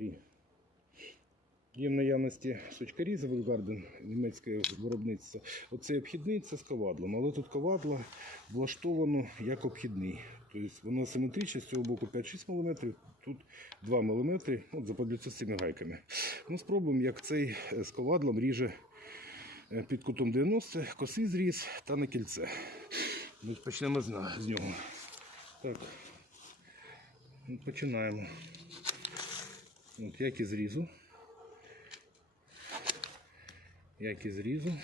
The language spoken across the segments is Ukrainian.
Три. Є в наявності сучкарі з Вильгарден, німецьке виробництво. Оцей обхідний це з ковадлом, але тут ковадло влаштовано як обхідний. Тобто воно симетричне, з цього боку 5-6 мм, тут 2 мм, от западлюється з цими гайками. Ну, спробуємо, як цей е, з ковадлом ріже е, під кутом 90, косий зріз та на кільце. Ми почнемо з нього. Так. Ну, Починаємо. От, як і зрізу. Як і зрізу.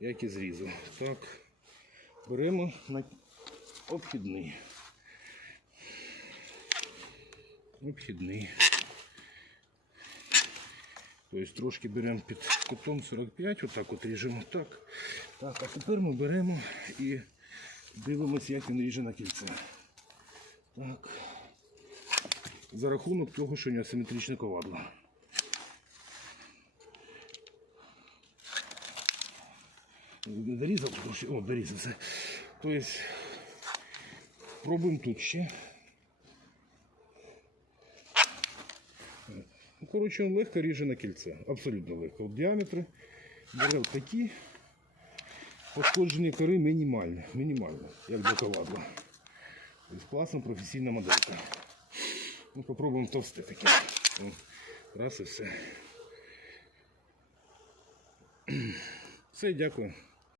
Як і зрізу. Так. Беремо на обхідний. Обхідний. Тобто трошки беремо під кутом 45, отак от ріжемо так. Так, а тепер ми беремо і дивимося, як він ріже на кільце. Так. За рахунок того, що у нього симетричне ковадло. Дорізав о, дорізав все. Тобто, пробуємо тут ще. Ну, коротше, він легко ріже на кільце. Абсолютно легко. От діаметри бере такі. Пошкодження кори мінімальне, мінімальне, як для ковадла. Тобто класна професійна моделька. Ну, попробуємо товсте таке. Раз і все. Все, дякую.